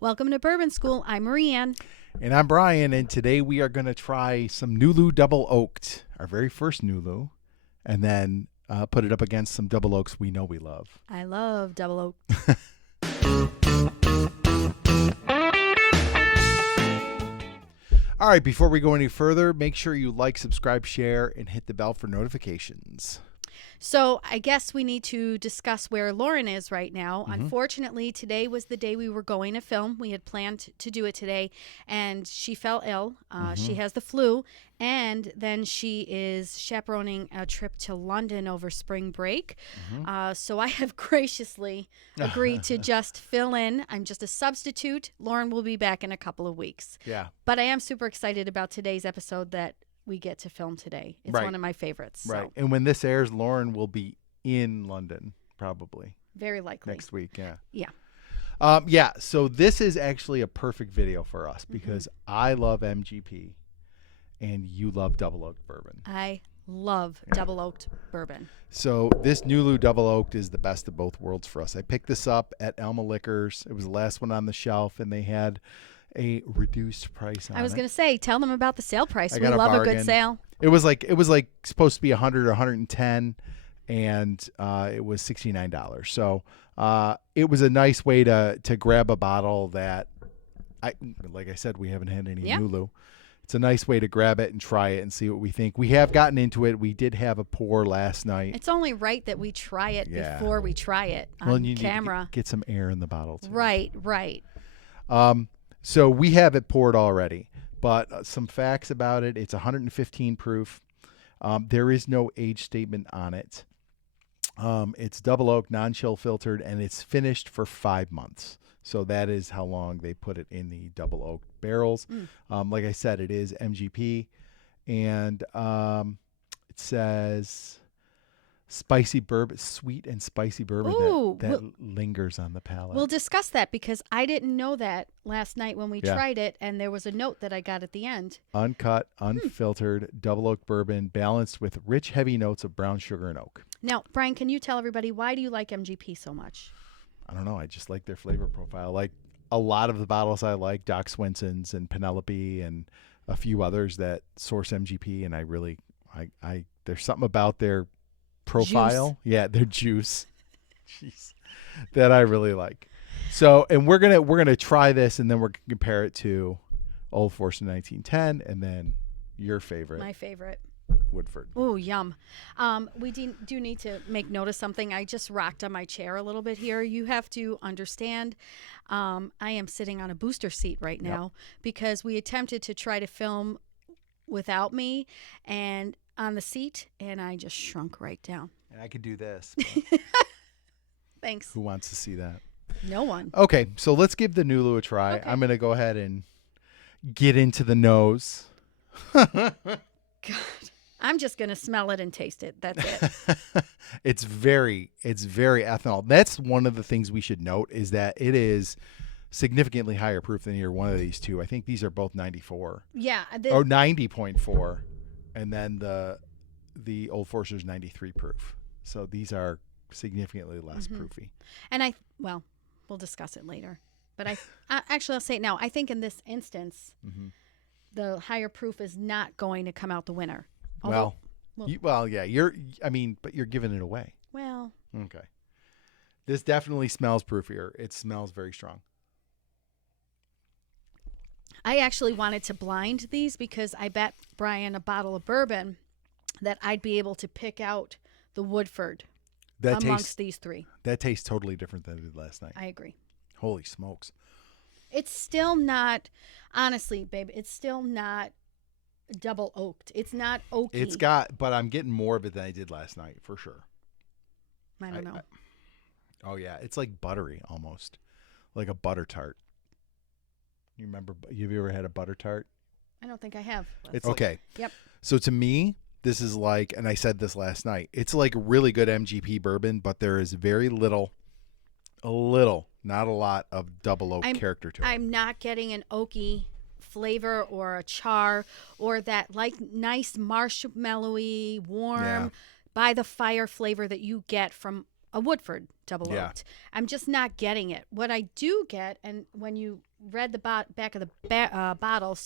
Welcome to Bourbon School. I'm Marianne. And I'm Brian, and today we are going to try some Nulu Double Oaked, our very first Nulu, and then put it up against some Double Oaks we know we love. I love double oak. All right, before we go any further, make sure you like, subscribe, share, and hit the bell for notifications. So I guess we need to discuss where Lauren is right now. Unfortunately, today was the day we were going to film. We had planned to do it today, and she fell ill. She has the flu, and then she is chaperoning a trip to London over spring break. So I have graciously agreed to just fill in. I'm just a substitute. Lauren will be back in a couple of weeks. Yeah. But I am super excited about today's episode that we get to film today. It's Right. one of my favorites. Right. So. And when this airs, Lauren will be in London, probably. Very likely. Next week, yeah. Yeah. So this is actually a perfect video for us because I love MGP and you love Double Oak Bourbon. I love double oaked bourbon. So this Nulu Double Oaked is the best of both worlds for us. I picked this up at Elma Liquors. It was the last one on the shelf, and they had a reduced price on it. I was going to say, tell them about the sale price. I We got a love a bargain. good sale. It was like supposed to be 100 or 110, and it was $69. So it was a nice way to grab a bottle that like I said, we haven't had any Nulu. It's a nice way to grab it and try it and see what we think. We have gotten into it. We did have a pour last night. It's only right that we try it before we try it on Well, you camera. need to get some air in the bottle too. Right. So we have it poured already, but some facts about it. It's 115 proof. There is no age statement on it. It's double oak, non-chill filtered, and it's finished for 5 months. So that is how long they put it in the double oak barrels. Like I said, it is MGP, and it says spicy bourbon, sweet and spicy bourbon that lingers on the palate. We'll discuss that because I didn't know that last night when we tried it, and there was a note that I got at the end. Uncut, unfiltered, double oak bourbon balanced with rich, heavy notes of brown sugar and oak. Now, Brian, can you tell everybody, why do you like MGP so much? I don't know. I just like their flavor profile. Like a lot of the bottles I like, Doc Swenson's and Penelope and a few others that source MGP, and I there's something about their profile. Juice. Yeah, their juice. Jeez. That I really like. So, and we're gonna try this, and then we're gonna compare it to Old Forester 1910, and then your favorite. My favorite. Woodford. Oh, yum. We do need to make note of something. I just rocked on my chair a little bit here. You have to understand, I am sitting on a booster seat right now because we attempted to try to film without me and on the seat, and I just shrunk right down. And I could do this. Thanks. Who wants to see that? No one. Okay, so let's give the Nulu a try. Okay. I'm going to go ahead and get into the nose. God. I'm just going to smell it and taste it. That's it. It's very ethanol. That's one of the things we should note is that it is significantly higher proof than either one of these two. I think these are both 94. Yeah. Or 90.4. And then the Old Forester's 93 proof. So these are significantly less proofy. And we'll discuss it later. But actually, I'll say it now. I think in this instance, the higher proof is not going to come out the winner. Although, but you're giving it away. Well. Okay. This definitely smells proofier. It smells very strong. I actually wanted to blind these because I bet Brian a bottle of bourbon that I'd be able to pick out the Woodford amongst these three. That tastes totally different than it did last night. I agree. Holy smokes. It's still not, honestly, babe, it's still not double oaked. It's not oaky. But I'm getting more of it than I did last night, for sure. I don't know. Oh, yeah. It's like buttery almost. Like a butter tart. You remember, have you ever had a butter tart? I don't think I have. It's okay. Yep. So to me, this is like, and I said this last night, it's like really good MGP bourbon, but there is very little, not a lot of double oak character to it. I'm not getting an oaky flavor or a char or that like nice marshmallowy, warm, by the fire flavor that you get from a Woodford double Yeah. oaked. I'm just not getting it. What I do get, and when you read the back of the bottle,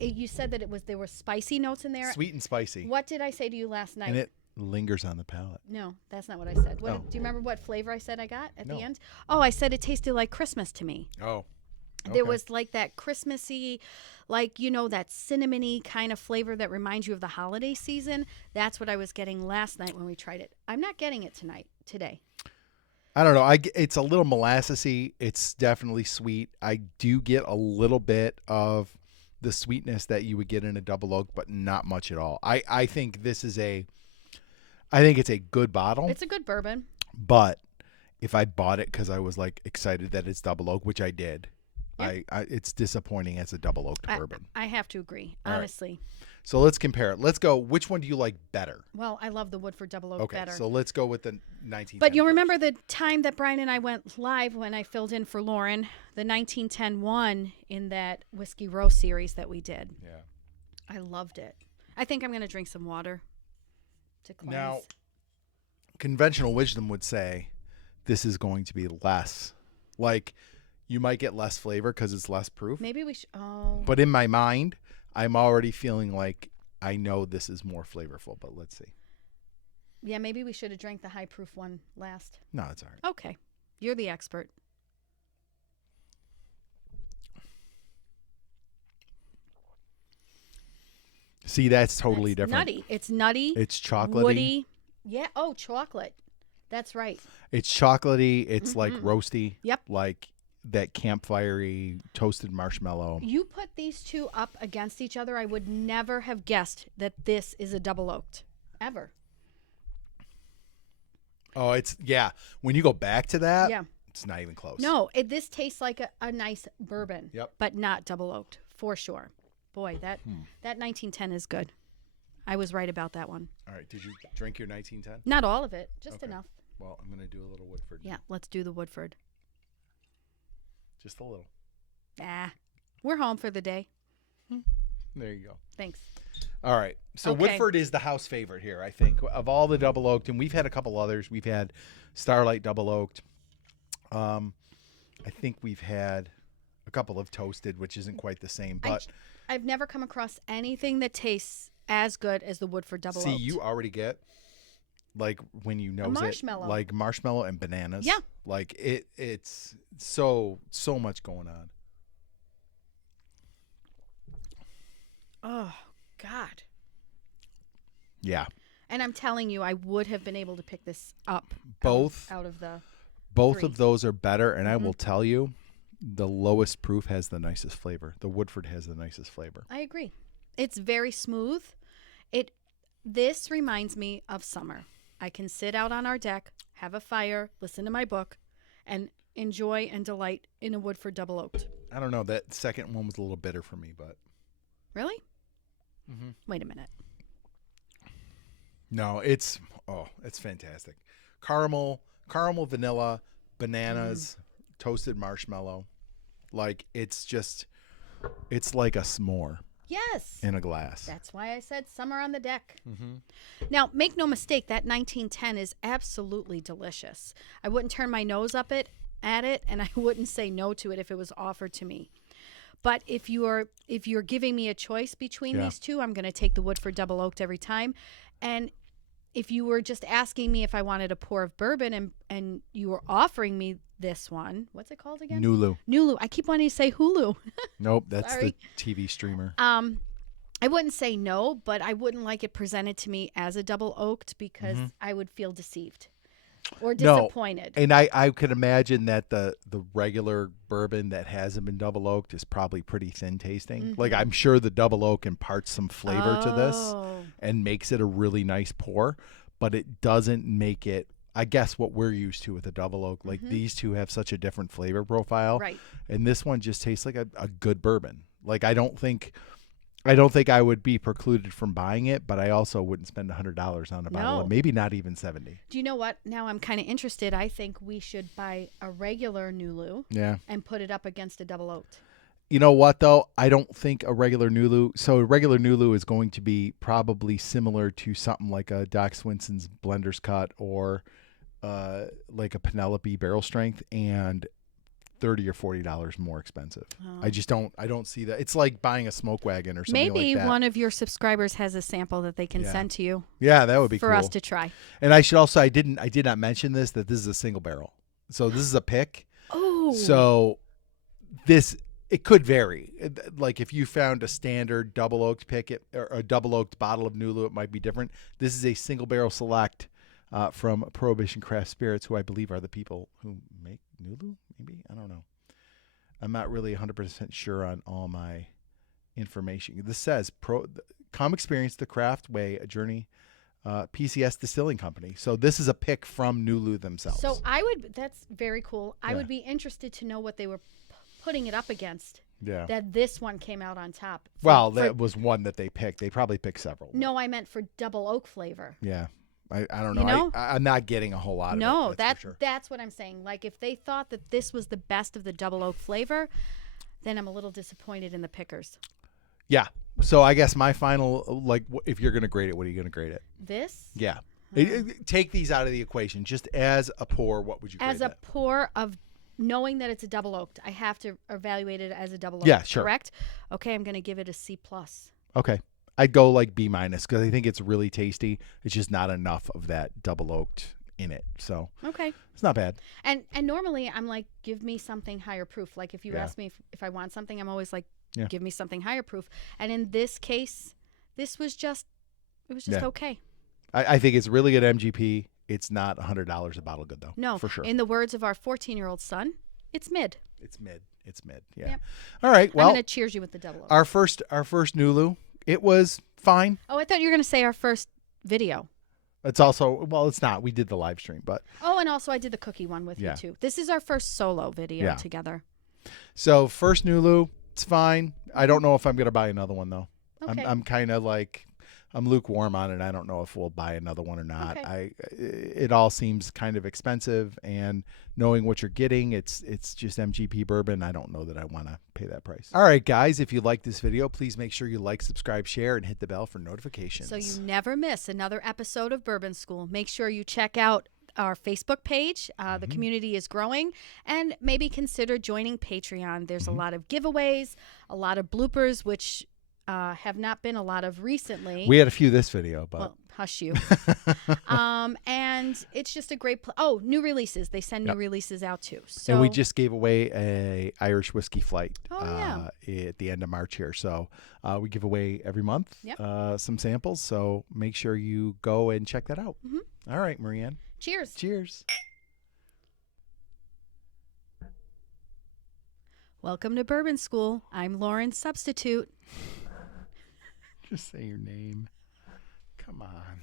you said that there were spicy notes in there. Sweet and spicy. What did I say to you last night? And it lingers on the palate. No, that's not what I said. Oh. Do you remember what flavor I said I got at No. the end? Oh, I said it tasted like Christmas to me. Oh. There was like that Christmassy, like, that cinnamony kind of flavor that reminds you of the holiday season. That's what I was getting last night when we tried it. I'm not getting it today. I don't know. It's a little molassesy. It's definitely sweet. I do get a little bit of the sweetness that you would get in a double oak, but not much at all. I think it's a good bottle. It's a good bourbon. But if I bought it because I was like excited that it's double oak, which I did, Yep. it's disappointing as a double oaked bourbon. I have to agree, All right. honestly. So let's compare it. Let's go. Which one do you like better? Well, I love the Woodford double oak better. So let's go with the 1910. But you'll remember the time that Brian and I went live when I filled in for Lauren, the 1910 one in that Whiskey Row series that we did. Yeah. I loved it. I think I'm going to drink some water to cleanse. Now, conventional wisdom would say this is going to be less. Like, you might get less flavor because it's less proof. Maybe we should. Oh. But in my mind, I'm already feeling like I know this is more flavorful, but let's see. Yeah, maybe we should have drank the high proof one last. No, it's all right. Okay. You're the expert. See, that's totally That's different. Nutty. It's nutty. It's chocolatey. Woody. Yeah. Oh, chocolate. That's right. It's chocolatey. It's like roasty. Yep. Like that campfirey toasted marshmallow. You put these two up against each other, I would never have guessed that this is a double oaked. Ever. Oh, when you go back to that, Yeah. it's not even close. No, this tastes like a nice bourbon. Yep. But not double oaked, for sure. Boy, that 1910 is good. I was right about that one. All right. Did you drink your 1910? Not all of it, just Okay. enough. Well, I'm going to do a little Woodford. Yeah, let's do the Woodford. Just a little. We're home for the day. There you go. Thanks. All right. So Okay. Woodford is the house favorite here, I think, of all the double oaked. And we've had a couple others. We've had Starlight double oaked. I think we've had a couple of toasted, which isn't quite the same. But I've never come across anything that tastes as good as the Woodford double oaked. see, you already get, like, when you nose marshmallow. it, like marshmallow and bananas. Yeah. Like, it's so much going on. Oh, God. Yeah. And I'm telling you, I would have been able to pick this up Both out of the... Both three. of those are better, and I will tell you, the lowest proof has the nicest flavor. The Woodford has the nicest flavor. I agree. It's very smooth. This reminds me of summer. I can sit out on our deck, have a fire, listen to my book, and enjoy and delight in a Woodford double oaked. I don't know. That second one was a little bitter for me, but Really? Wait a minute. no, it's fantastic. Caramel, vanilla, bananas, toasted marshmallow. Like, it's like a s'more Yes. in a glass. That's why I said summer on the deck. Now, make no mistake, that 1910 is absolutely delicious. I wouldn't turn my nose up at it, and I wouldn't say no to it if it was offered to me. But if you're giving me a choice between these two, I'm going to take the Woodford double oaked every time. And if you were just asking me if I wanted a pour of bourbon and you were offering me this one, what's it called again? Nulu. I keep wanting to say Hulu. Nope, that's Sorry. the TV streamer. I wouldn't say no, but I wouldn't like it presented to me as a double oaked because I would feel deceived or disappointed. No, and I could imagine that the regular bourbon that hasn't been double oaked is probably pretty thin tasting. Like, I'm sure the double oak imparts some flavor to this and makes it a really nice pour, but it doesn't make it, I guess, what we're used to with a double oak. Like, these two have such a different flavor profile. Right. And this one just tastes like a good bourbon. Like, I don't think I would be precluded from buying it, but I also wouldn't spend $100 on a bottle, No. maybe not even $70. Do you know what? Now I'm kind of interested. I think we should buy a regular Nulu Yeah. and put it up against a double oaked. You know what, though? I don't think a regular Nulu. So a regular Nulu is going to be probably similar to something like a Doc Swinson's Blender's Cut or like a Penelope Barrel Strength, and $30 or $40 more expensive. Oh. I don't see that. It's like buying a smoke wagon or something Maybe like that. one of your subscribers has a sample that they can send to you. Yeah, that would be for cool us to try. And I should also, I did not mention this, that this is a single barrel. So this is a pick. Oh. So it could vary. Like if you found a standard double oaked pick or a double oaked bottle of Nulu, it might be different. This is a single barrel select from Prohibition Craft Spirits, who I believe are the people who make Nulu. Maybe, I don't know. I'm not really 100% sure on all my information. This says come experience the craft way, a journey. PCS Distilling Company. So this is a pick from Nulu themselves. So that's very cool. I would be interested to know what they were putting it up against. Yeah. That this one came out on top. That was one that they picked. They probably picked several. No, I meant for double oak flavor. Yeah. I don't know. You know? I'm not getting a whole lot of it. No, sure. That's what I'm saying. Like if they thought that this was the best of the double oak flavor, then I'm a little disappointed in the pickers. Yeah. So I guess my final, like, if you're going to grade it, what are you going to grade it? This? Yeah. Take these out of the equation. Just as a pour, what would you grade it? As a pour of knowing that it's a double oaked, I have to evaluate it as a double oaked. Yeah, sure. Correct? Okay, I'm going to give it a C+. Okay. I'd go like B- because I think it's really tasty. It's just not enough of that double oaked in it. So okay, it's not bad. And normally I'm like, give me something higher proof. Like if you ask me if I want something, I'm always like, give me something higher proof. And in this case, it was just okay. I think it's really good MGP. It's not $100 a bottle good though. No, for sure. In the words of our 14-year-old son, it's mid. It's mid. Yeah. Yep. All right. Well, I'm gonna cheers you with the double oak. Our first Nulu. It was fine. Oh, I thought you were going to say our first video. It's also, well, it's not. We did the live stream, but. Oh, and also I did the cookie one with you too. This is our first solo video together. So first Nulu, it's fine. I don't know if I'm going to buy another one though. Okay. I'm kind of like, I'm lukewarm on it. I don't know if we'll buy another one or not. Okay. It all seems kind of expensive, and knowing what you're getting, it's just MGP bourbon. I don't know that I want to pay that price. All right, guys, if you like this video, please make sure you like, subscribe, share, and hit the bell for notifications. So you never miss another episode of Bourbon School. Make sure you check out our Facebook page. The community is growing, and maybe consider joining Patreon. There's a lot of giveaways, a lot of bloopers, which have not been a lot of recently. We had a few this video, but well, hush you. And it's just a great new releases. They send new releases out too. So, and we just gave away a Irish whiskey flight at the end of March here. So we give away every month some samples. So make sure you go and check that out. All right, Marianne. Cheers. Cheers. Welcome to Bourbon School. I'm Lauren's substitute. Just say your name. Come on.